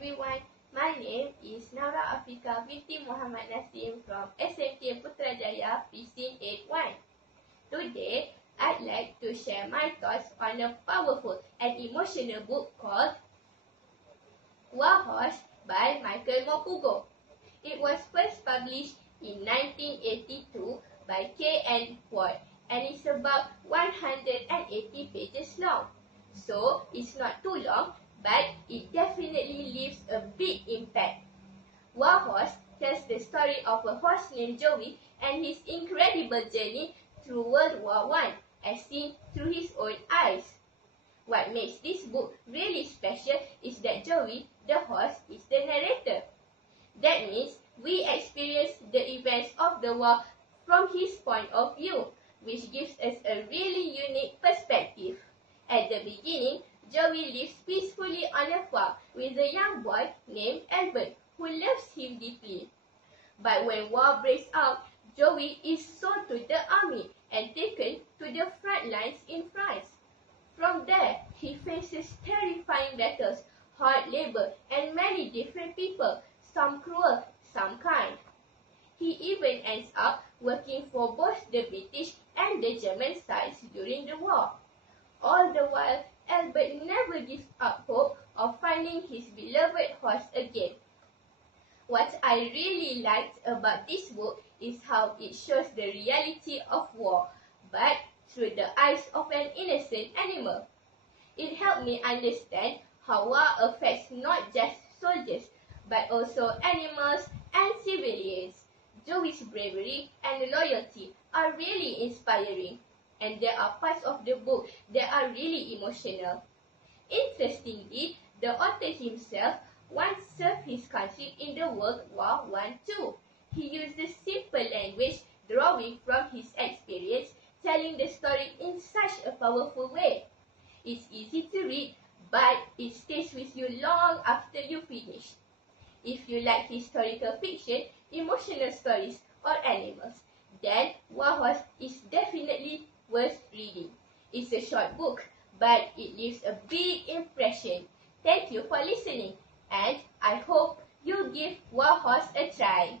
everyone, my name is Naura Afika binti Muhammad Nasim from SMK Putrajaya Precinct 81. Today, I'd like to share my thoughts on a powerful and emotional book called War Horse by Michael Morpurgo. It was first published in 1982 by K.N. Ward and it's about 180 pages long. So, it's not too long, but it definitely leaves a big impact. War Horse tells the story of a horse named Joey and his incredible journey through World War I, as seen through his own eyes. What makes this book really special is that Joey, the horse, is the narrator. That means we experience the events of the war from his point of view, which gives us a really unique perspective. At the beginning, Joey lives peacefully on a farm with a young boy named Albert, who loves him deeply. But when war breaks out, Joey is sold to the army and taken to the front lines in France. From there, he faces terrifying battles, hard labor, and many different people, some cruel, some kind. He even ends up working for both the British and the German sides during the war. All the while, Albert never gives up hope of finding his beloved horse again. What I really liked about this book is how it shows the reality of war, but through the eyes of an innocent animal. It helped me understand how war affects not just soldiers, but also animals and civilians. Joey's bravery and loyalty are really inspiring, and there are parts of the book that are really emotional. Interestingly, the author himself once served his country in the World War I too. He uses simple language, drawing from his experience, telling the story in such a powerful way. It's easy to read, but it stays with you long after you finish. If you like historical fiction, emotional stories, or animals, then War Horse is definitely worth reading. It's a short book, but it leaves a big impression. Thank you for listening, and I hope you give War Horse a try.